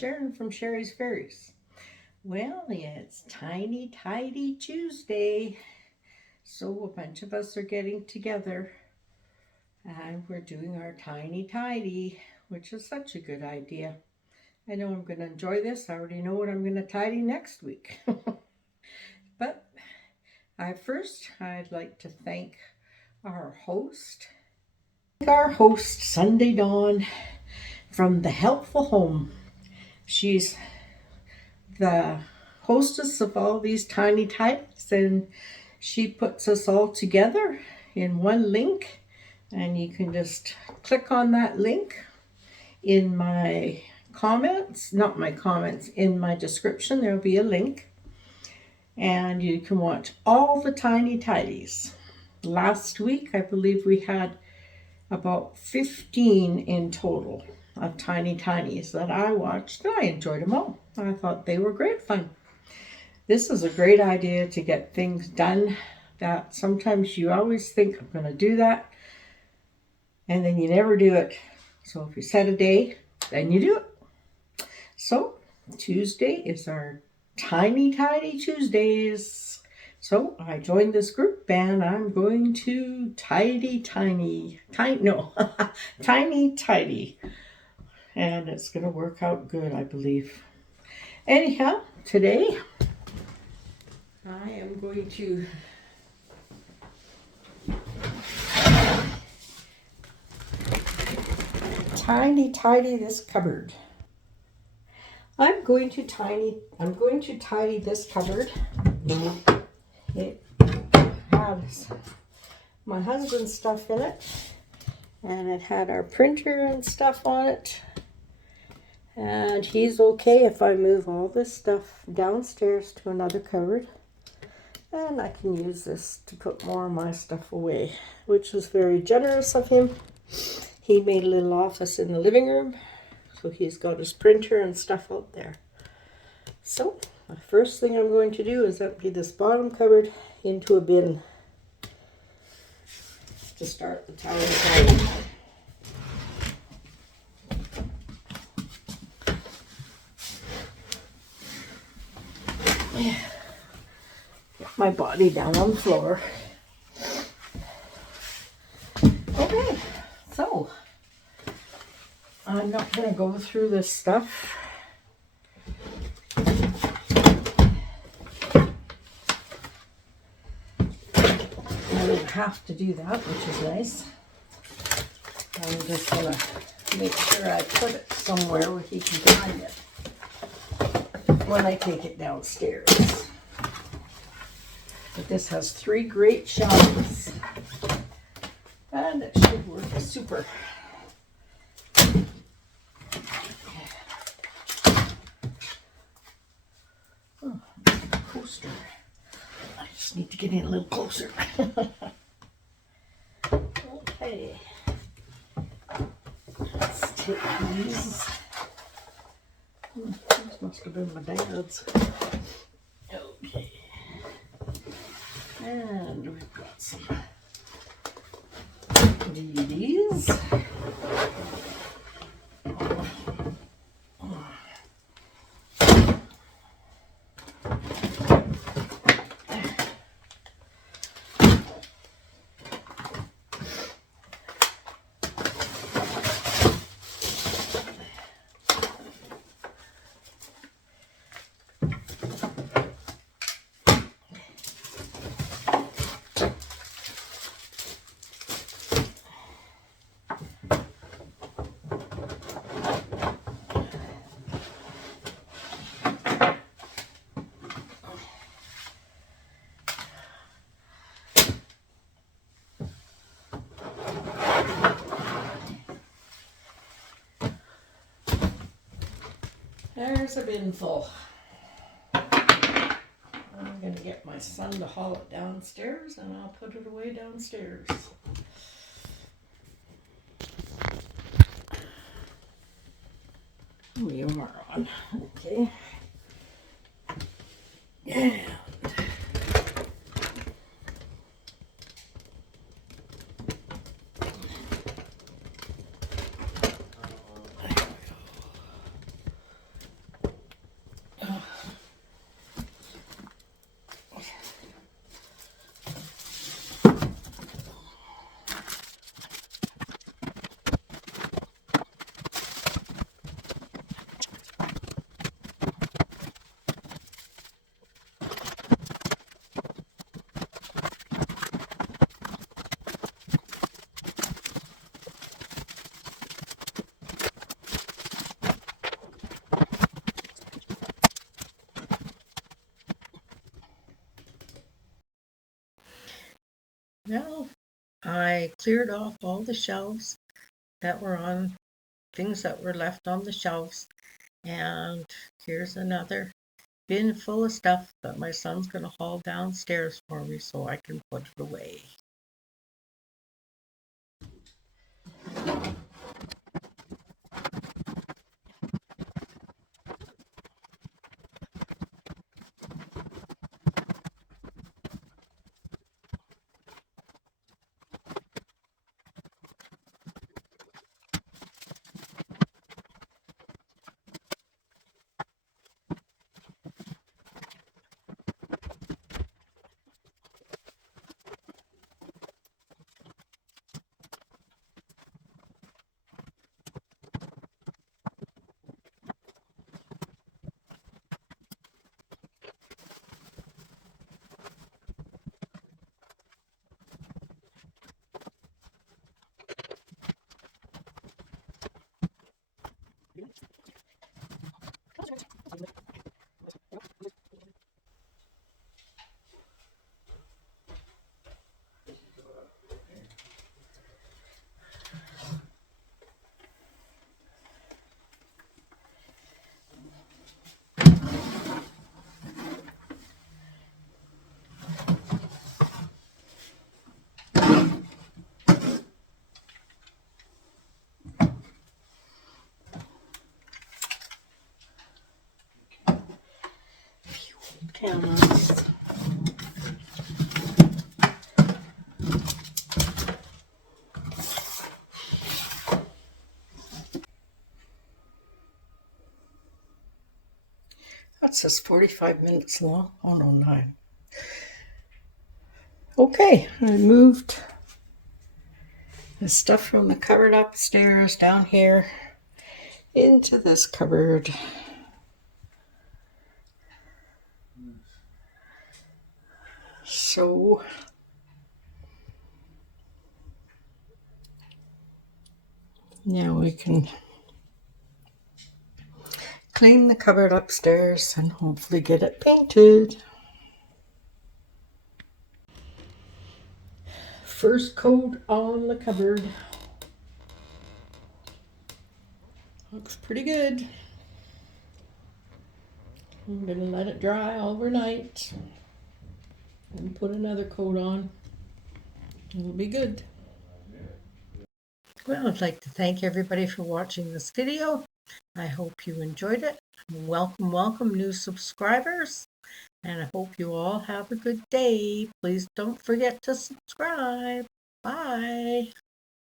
Sharon from Sherry's Fairies. Well, yeah, it's Tiny Tidy Tuesday, so a bunch of us are getting together and we're doing our Tiny Tidy, which is such a good idea. I know I'm going to enjoy this. I already know what I'm going to tidy next week. But I'd like to thank our host, Sunday Dawn from the Helpful Home. She's the hostess of all these tiny tidies, and she puts us all together in one link, and you can just click on that link in my comments, not my comments, in my description. There'll be a link, and you can watch all the tiny tidies. Last week I believe we had about 15 in total of tiny tidies that I watched, and I enjoyed them all. I thought they were great fun. This is a great idea to get things done that sometimes you always think, I'm going to do that, and then you never do it. So if you set a day, then you do it. So Tuesday is our Tiny Tidy Tuesdays. So I joined this group and I'm going to tiny tidy. And it's going to work out good, I believe. Anyhow, today I am going to tiny tidy this cupboard. I'm going to tidy this cupboard. It has my husband's stuff in it, and it had our printer and stuff on it. And he's okay if I move all this stuff downstairs to another cupboard. And I can use this to put more of my stuff away, which is very generous of him. He made a little office in the living room, so he's got his printer and stuff out there. So the first thing I'm going to do is empty this bottom cupboard into a bin to start the towel tidy. Get my body down on the floor. Okay, so I'm not going to go through this stuff. I don't have to do that, which is nice. I'm just going to make sure I put it somewhere where he can find it when I take it downstairs. But this has 3 great shelves, and it should work super. Oh, coaster. I just need to get in a little closer. Okay. Let's take these. These must have been my dad's. Okay. And we've got some DVDs. There's a bin full. I'm going to get my son to haul it downstairs, and I'll put it away downstairs. We are on. Okay. And I cleared off all the shelves that were on things that were left on the shelves. And here's another bin full of stuff that my son's going to haul downstairs for me so I can put it away. Cans. That says 45 minutes long. Oh no, 9. Okay, I moved the stuff from the cupboard upstairs down here into this cupboard. So now we can clean the cupboard upstairs and hopefully get it painted. First coat on the cupboard. Looks pretty good. I'm gonna let it dry overnight and put another coat on. It'll be good. Well, I'd like to thank everybody for watching this video. I hope you enjoyed it. Welcome, welcome new subscribers. And I hope you all have a good day. Please don't forget to subscribe. Bye.